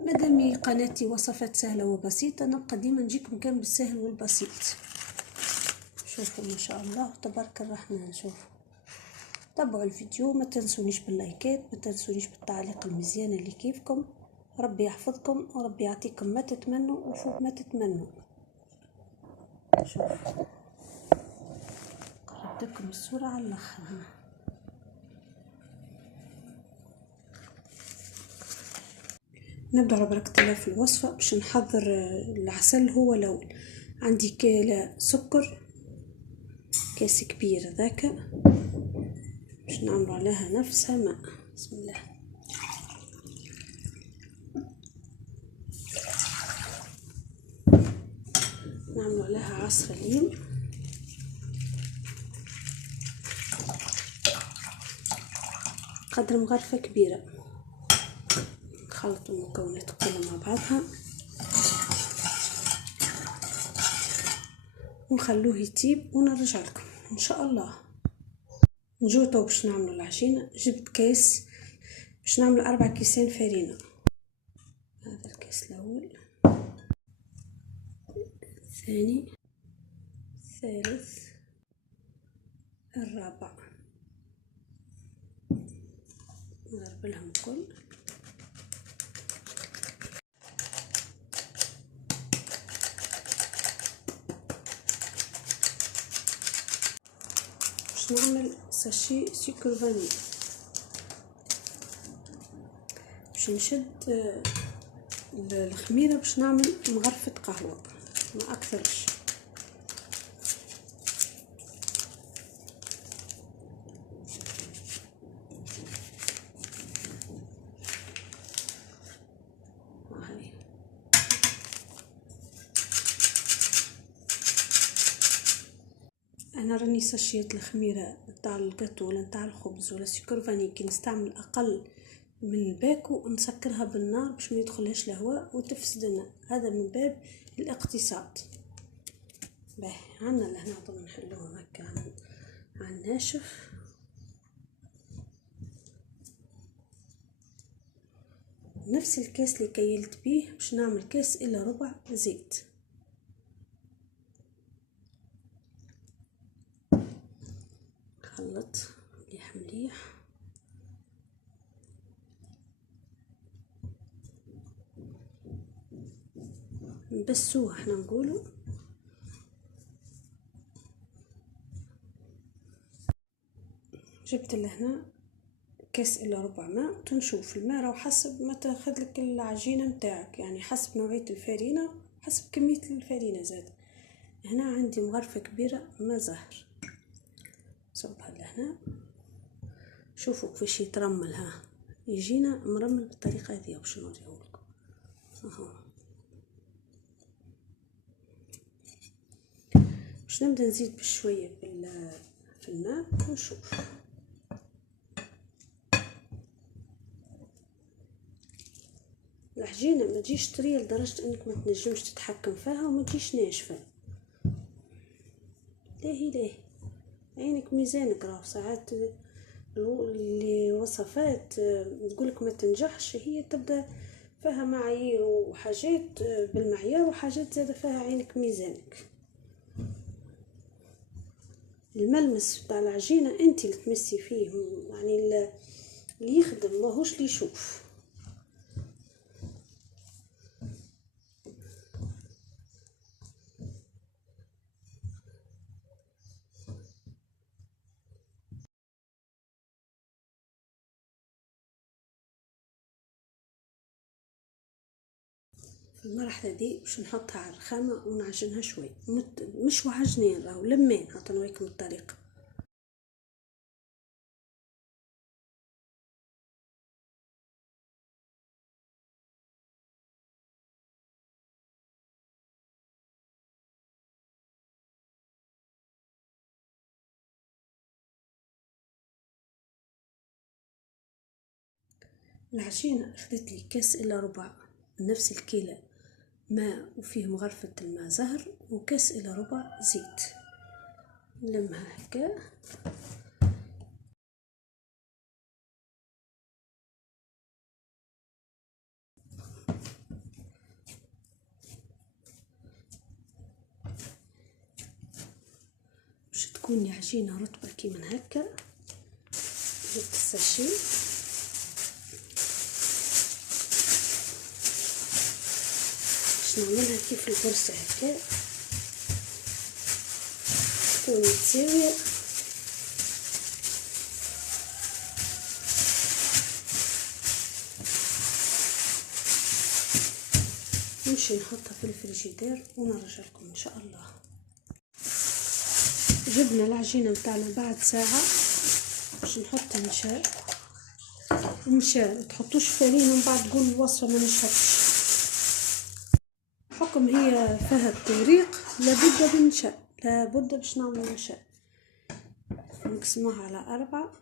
مادامي قناتي وصفات سهله وبسيطه، نبقى ديما نجيكم كان بالسهل والبسيط. شوفوا ما شاء الله تبارك الرحمن. شوفوا، تابعوا الفيديو، ما تنسونيش باللايكات، ما تنسونيش بالتعليق المزيان اللي كيفكم. ربي يحفظكم وربي يعطيكم ما تتمنوا وفوق ما تتمنوا. شوفوا قربت لكم الصوره على الاخر. نبدأ على بركة الله في الوصفة. باش نحضر العسل. هو الأول عندي كيلو سكر، كاس كبير ذاك، باش نعملوا عليها نفسها ماء. بسم الله. نعملوا عليها عصرة ليم، قدر مغرفة كبيرة. نخلط المكونات كلها مع بعضها ونخلوه يطيب ونرجع لكم ان شاء الله. نجوتو باش نعملوا العجينه. جبت كيس باش نعمل 4 كيسان فرينه. هذا الكيس الاول، الثاني، الثالث، الرابع. نضرب لهم الكل. باش نعمل ساشي سكر فاني. باش نشد الخميره باش نعمل مغرفه قهوه ما اكثرش. انا راني ساشيت الخميره نتاع الجاتو ولا نتاع الخبز ولا سكر فاني كي نستعمل اقل من الباكو نسكرها بالنار باش ما يدخلهاش الهواء وتفسد لنا. هذا من باب الاقتصاد. باهي عندنا لهنا طبعا نحلوها هكا على الناشف. نفس الكاس اللي كيلت بيه باش نعمل كاس الا ربع زيت. خلط مليح مليح. نبسوه احنا نقولوا. جبت لهنا كاس الا ربع ماء. تنشوف الماء راهو حسب ما تاخذلك العجينه نتاعك، يعني حسب نوعيه الفرينه، حسب كميه الفرينه زاد. هنا عندي مغرفه كبيره ماء زهر، صبها لهنا. شوفوا كيفاش يترمل. ها يجينا مرمل بالطريقه هذه. باش نوريهولكم اهو. باش نبدا نزيد بشويه في الماء ونشوف. العجينه ما تجيش طريه لدرجه انك ما تنجمش تتحكم فيها وما تجيش ناشفه. لاهي عينك ميزانك. راه ساعات اللي وصفات تقولك ما تنجحش، هي تبدا فيها معايير وحاجات بالمعيار وحاجات زاده فيها عينك ميزانك. الملمس بتاع العجينه انت اللي تمسي فيه، يعني اللي يخدم ماهوش اللي يشوف. في المرحله دي باش نحطها على الرخامه ونعجنها شوي. مش وعجنين، راهو لمين. هتنوريكم الطريقه. العجينه اخذت لي كاس الا ربع نفس الكيلو ماء وفيه مغرفه الماء زهر وكاس الا ربع زيت. نلمها هكا. باش تكون العجينة رطبة كيما هكا. جبت الساشي باش نعملها كيف القرصة هكا، تكون متساوية. نمشي نحطها في الفريجيدير ونرجع لكم ان شاء الله. جبنا العجينة متاعنا بعد ساعة باش نحط نشا. تحطوش فرينة ومن بعد تقول الوصفة ما نشهدش. حكم هي فيها التوريق لابد بالنشا، لابد باش نعمل نشا. نقسموها على 4.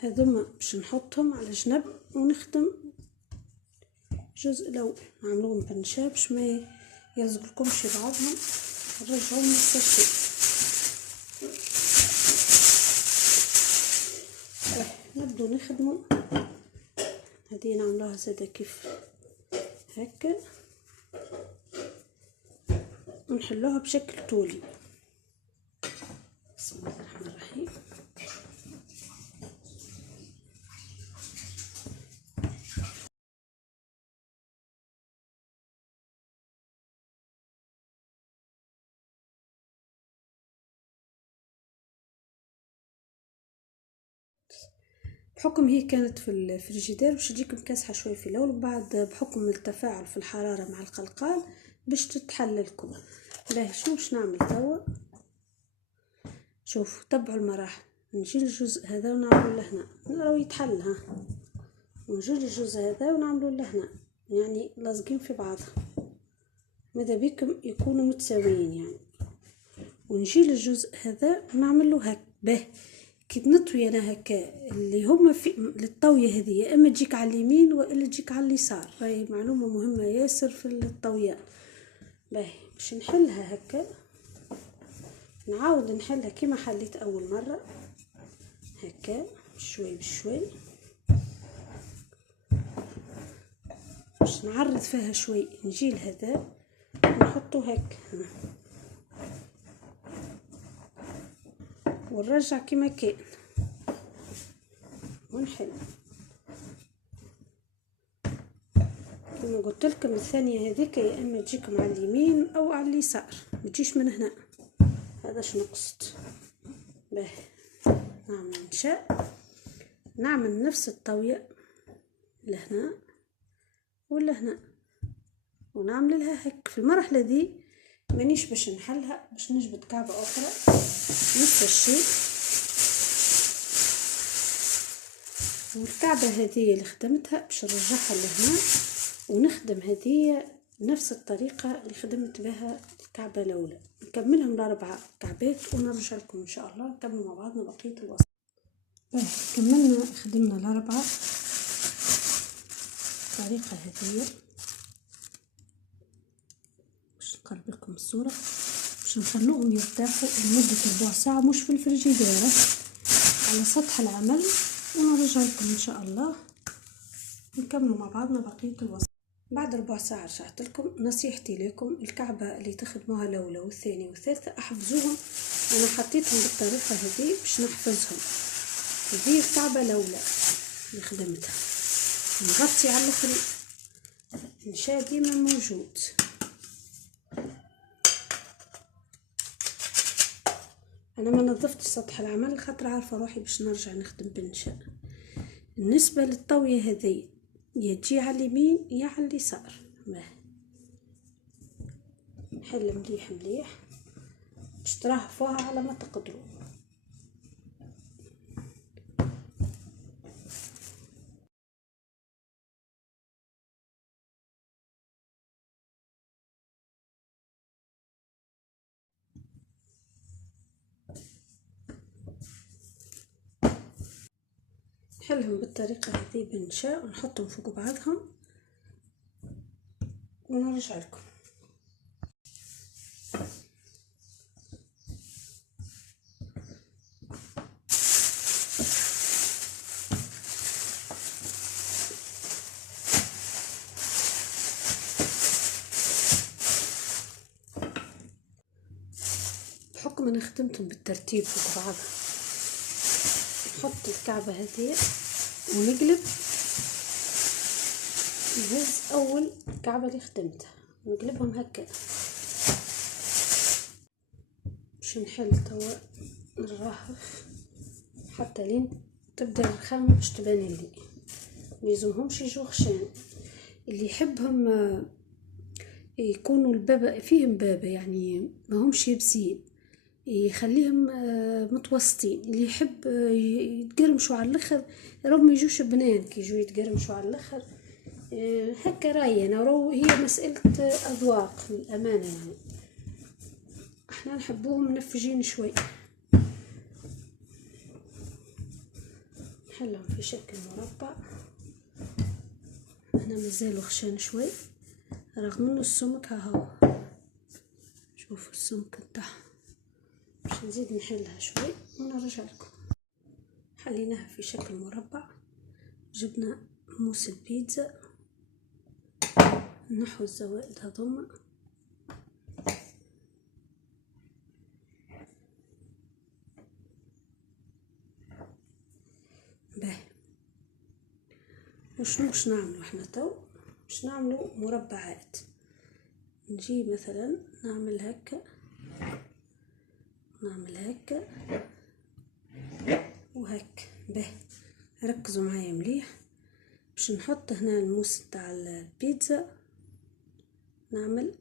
هذوما باش نحطهم على جنب ونخدم الجزء الاول نعملوهم بالنشا باش ما يلزقلكمش بعضهم. نرجعوهم للساشي. نبدو نخدموا. هذه نعملوها زاده كيف هكا ونحلوها بشكل طولي. بسم الله الرحمن الرحيم. بحكم هي كانت في الفريجيدير باش تجيك مكاسحه شويه في الاول، وبعد بحكم التفاعل في الحراره مع القلقال باش تتحل لكم. باهي شو باش نعمل توا؟ شوفوا تبعوا المراحل. نجي الجزء هذا ونعملو لهنا راهو يتحل ها، ونجي الجزء هذا ونعملو لهنا، يعني لازقين في بعضها. ماذا بكم يكونوا متساويين يعني. ونجي للجزء هذا ونعملو هك. باهي كي نطوي انا هكا اللي هما في للطويه هذه، يا اما تجيك على اليمين والا تجيك على اليسار. راهي معلومه مهمه ياسر في الطويات. باهي باش نحلها هكا، نعاود نحلها كيما حليت اول مره هكا شوي بشوي، باش نعرض فيها شوي. نجي لهذا ونحطو هكا ونرجع كيما كان ونحل. كما قلت لكم الثانيه هذيك يا اما تجيكم على اليمين او على اليسار، ما تجيش من هنا. هذا شنو قصد. باهي نعمل نشا، نعمل نفس الطويه لهنا ولا هنا ونعمل لها هيك. في المرحله دي مانيش باش نحلها، باش نجبد كعبه اخرى نفس الشيء، والكعبه هذه اللي خدمتها باش نرجعها لهنا ونخدم هذه نفس الطريقه اللي خدمت بها الكعبه الاولى. نكملهم ل4 كعبات ونرجع لكم ان شاء الله نكمل مع بعضنا بقيه الوصفه. كملنا خدمنا ل4 الطريقه هذه. باش نقرب لكم الصوره، باش نخلوهم يرتاحوا لمده ربع ساعه، مش في الفريجيدير، على سطح العمل، ونرجع لكم ان شاء الله نكملوا مع بعضنا بقيه الوصفه. بعد ربع ساعه رجعت لكم. نصيحتي لكم الكعبه اللي تخدموها الاولى والثانيه والثالثه احفظوهم. انا حطيتهم بالطريقه هذه باش نحفظهم. هذه الكعبه الاولى اللي خدمتها، نغطي على الاخر النشا ديما موجود. انا ما نظفتش سطح العمل خاطر عارفه روحي باش نرجع نخدم بالنشا. بالنسبه للطويه هذه يا تجي على اليمين يا على اليسار. نحل مليح مليح باش ترهفوها على ما تقدروا. نحلهم بالطريقه هذه بالنشا ونحطهم فوق بعضهم ونرجع لكم. لكم انا خدمتهم بالترتيب فوق بعضها. نحط الكعبة هذه ونقلب، نهز اول كعبة اللي خدمتها نقلبهم هكا باش نحل توا نراهف حتى لين تبدا الرخامة باش تبان لي. ميزمهمش يجو خشان، اللي يحبهم يكونوا البابة فيهم بابة يعني ما همش يابسين، يخليهم متوسطين. اللي يحب يتقرمشوا على الاخر راهم ما يجوش بنان كي يجوا يتقرمشوا على الاخر. هكا رايي انا، هي مسألة اذواق للامانة يعني. احنا نحبوهم منفجين شوي. نحلهم في شكل مربع. هنا مازالوا خشان شوي رغم انه السمك هاهو، شوفوا السمك نتاعها. باش نزيد نحلها شوي ونرجع لكم. حليناها في شكل مربع، جبنا موس البيتزا نحو الزوائد هذوما. باهي، وشنو باش نعملو احنا تو؟ باش نعملو مربعات. نجي مثلا نعمل هكا، نعمل هكا وهكا. باهي، ركزوا معايا مليح. باش نحط هنا الموس تاع البيتزا، نعمل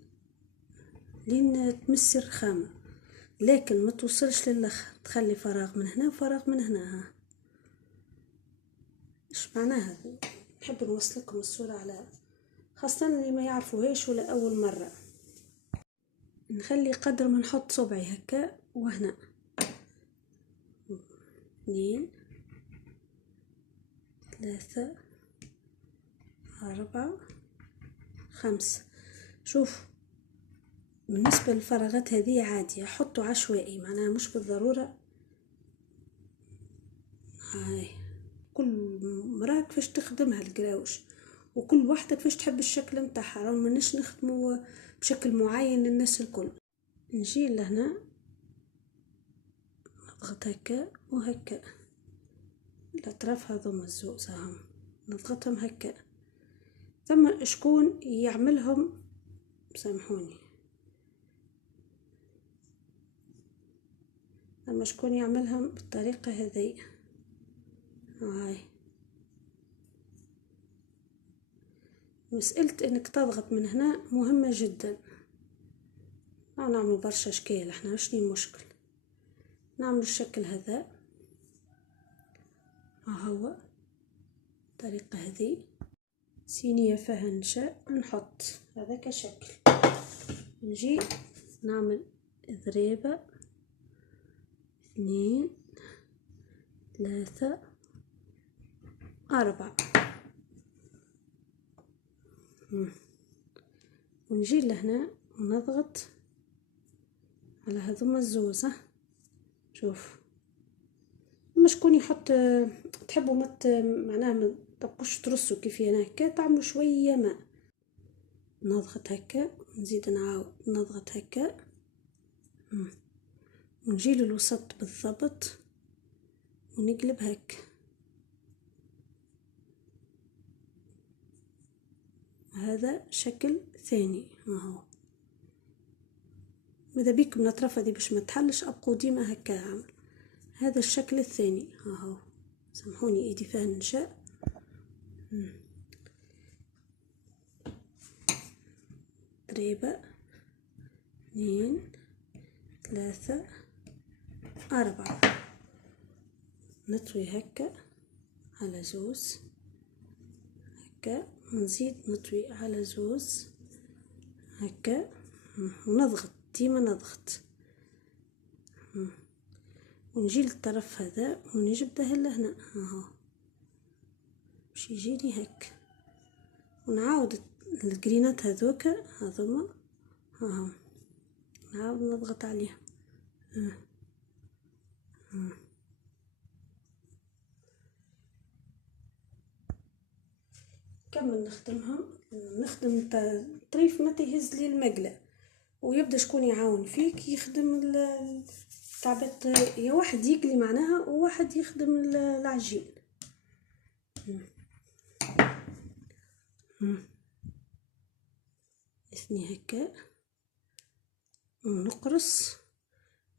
لين تمسي الرخامة لكن ما توصلش للاخر، تخلي فراغ من هنا وفراغ من هنا. ها ايش معناها؟ نحب نوصلكم الصورة على خاصة اللي ما يعرفوهاش ولا اول مرة. نخلي قدر ما نحط صبعي هكا، وهنا 2 3 4 5. شوف بالنسبة للفراغات هذه عادي احطه عشوائي، معناها مش بالضرورة. هاي كل مرة كيفاش تخدمها القراوش، وكل واحدة كيفاش تحب الشكل متاعها. راه ماناش نخدمو بشكل معين للناس الكل. نجي لهنا نضغط هكا وهكا الاطراف هذوما الزوز هم نضغطهم هكا. ثم شكون يعملهم، سامحوني، ثم شكون يعملهم بالطريقة هذه. هاي مسألة انك تضغط من هنا مهمة جدا. ما نعمل برشا اشكال احنا، شني المشكل؟ نعمل الشكل هذا، ها هو الطريقة هذه. صينية فيها نشاء نحط هذاك شكل. نجي نعمل ذريبة 2 3 4. ونجي لهنا ونضغط على هذوما الزوزة. شوف ما شكون يحط، تحبوا معناها ما تبقوش ترصوا كيف انا هكا، تعملوا شويه ماء. نضغط هكا نزيد نعاود نضغط هكا ونجي للوسط بالضبط ونقلب هكا. هذا شكل ثاني اهو. ماذا بيكم الاطراف هذه باش ما تحلش ابقوا ديما هكا عامل. هذا الشكل الثاني اهو. سامحوني ايدي فيها نشاء. تقريبا 2 3 4. نطوي هكا على زوز هكا، ونزيد نطوي على زوز هكا، ونضغط ديما نضغط. ونجي للطرف هذا ونجبده لهنا اهو باش يجيني هكا. ونعاود الجرينات هذوكا هذوما اهو نعاود نضغط عليهم. كمل نخدمهم. نخدم طريف ما تهز لي المقلة، ويبدا شكون يعاون فيك يخدم كعبات يا واحد يقلي معناها وواحد يخدم العجين. نثني هكا ونقرص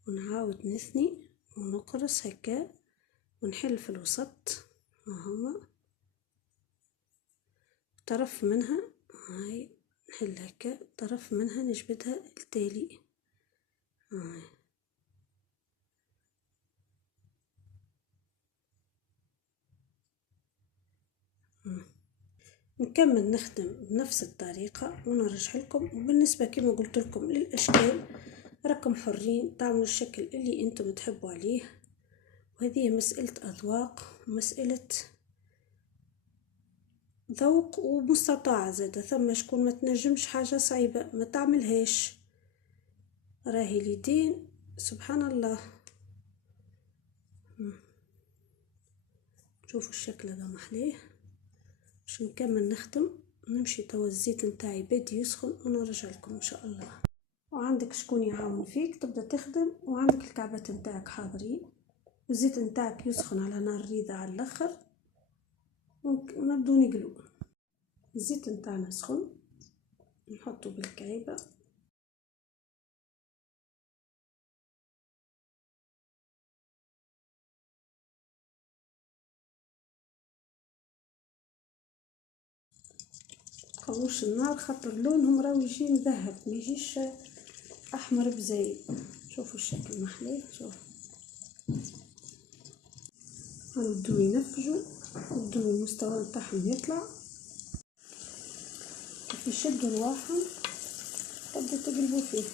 ونعاود نثني ونقرص هكا ونحل في الوسط. هما طرف منها هاي نحل هكا، طرف منها نجبدها التالي هاي. نكمل نخدم بنفس الطريقة ونرجع لكم. وبالنسبة كما قلت لكم للأشكال راكم حرين تعملوا الشكل اللي انتم تحبوا عليه، وهذه مسألة أذواق ومسألة ذوق ومستطاعة. زادة ثم شكون ما تنجمش حاجة صعيبة ما تعملهاش، راهي اليدين سبحان الله. شوفوا الشكل هذا محليه. باش نكمل نخدم نمشي توا الزيت نتاعي بادي يسخن ونرجع لكم ان شاء الله. وعندك شكون يعاون فيك تبدا تخدم، وعندك الكعبات نتاعك حاضرين، والزيت نتاعك يسخن على نار ريضة على الاخر، ونبدو نقلو. الزيت نتاعنا سخن نحطه بالكعيبة قوش النار خاطر لونهم راهو يجي مذهب ما يجيش احمر بزايد. شوفوا الشكل محليه. شوف نبدو ينفجوا نبدو المستوى نتاعهم يطلع كيف يشدوا رواحهم تبدو تقلبوا فيه.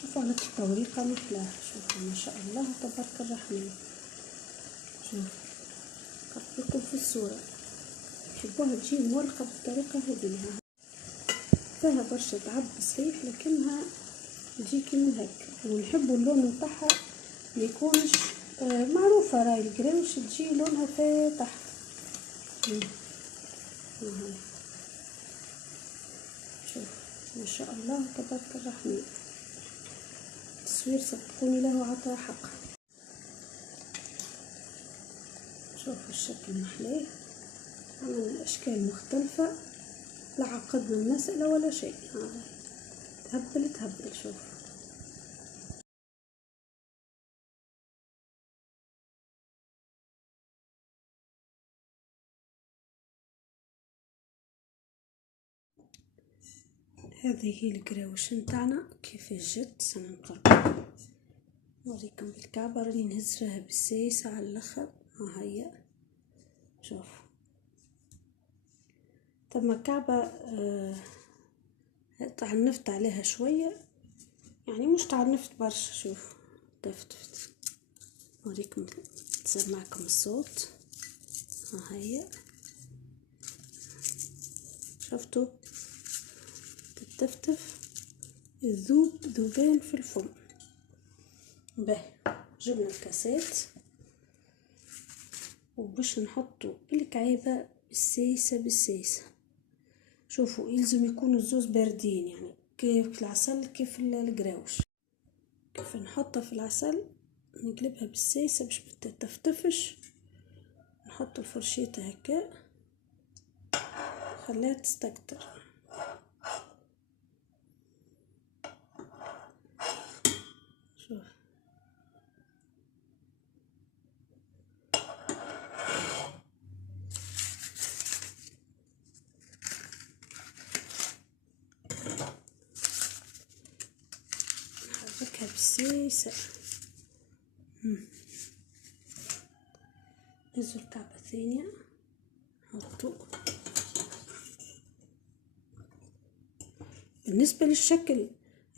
شوفوا هاد التوريقة محلاها. شوفوا ما شاء الله تبارك الرحمن. شوف قلت في الصورة تحبوها تجي مورقة بالطريقة هذه، فيها برشا تعب صحيح لكنها تجي كيما هكا. ونحبوا اللون نتاعها ما يكونش معروفة، راهي القراوش تجي لونها فاتح. شوف ما شاء الله تبارك الرحمن. التصوير صدقوني له عطاء حق. شوفوا الشكل محلاه. عملنا الاشكال مختلفة لا عقدنا المسألة ولا شيء. تهبل تهبل. شوف هذه هي القراوش نتاعنا كيف جت. سننقرب نوريكم بالكعبة راني نهز فيها بالسيسة على الاخر. ها هي شوف ثم كعبة تعنفت عليها شوية، يعني مش تعنفت برشا. شوف تفتفت نوريكم تسمعكم الصوت. ها هي شفتوا تتفتف الذوب ذوبان في الفم. به جبنا الكاسات وباش نحطوا الكعيبة بالسيسة. شوفوا يلزم يكونوا الزوز باردين، يعني كيف العسل كيف القراوش. كيف نحطها في العسل نقلبها بالسيسة باش متتفتفش. نحط الفرشيطة هكا خليها تستكتر. شوف نحركها بالسيسة. نزل الكعبة الثانية نحطو. بالنسبة للشكل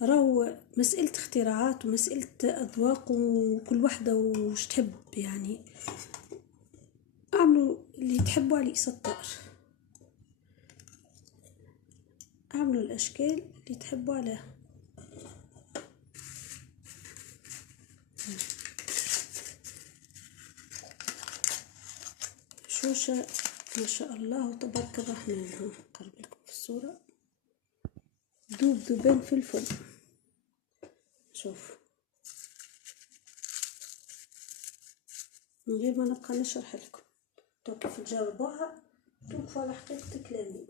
راهو مسألة اختراعات ومسألة أذواق، وكل واحدة وش تحب يعني. اعملوا اللي تحبوا عليه سطار، اعملوا الاشكال اللي تحبوا عليها. شوشة ما شاء الله وتبارك الرحمن. ها نقرب لكم في الصورة، دوب ذوبان في الفم. شوف من غير ما نبقى نشرح لكم، تو كيف تجربوها توقفوا على حقيقة كلامي.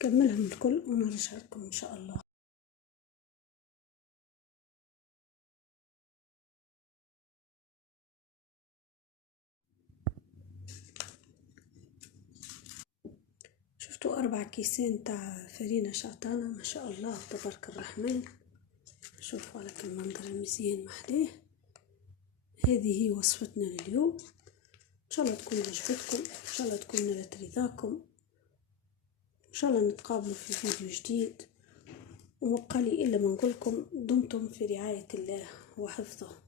كملهم الكل ونرجع لكم ان شاء الله. شفتوا 4 كيسين تاع فرينة شعطانة ما شاء الله تبارك الرحمن. شوفوا على كل منظر المزيان محليه. هذه هي وصفتنا لليوم، ان شاء الله تكون عجبتكم، ان شاء الله تكون نالت رضاكم، ان شاء الله نتقابلوا في فيديو جديد. ومبقى لي الا ما نقولكم دمتم في رعاية الله وحفظه.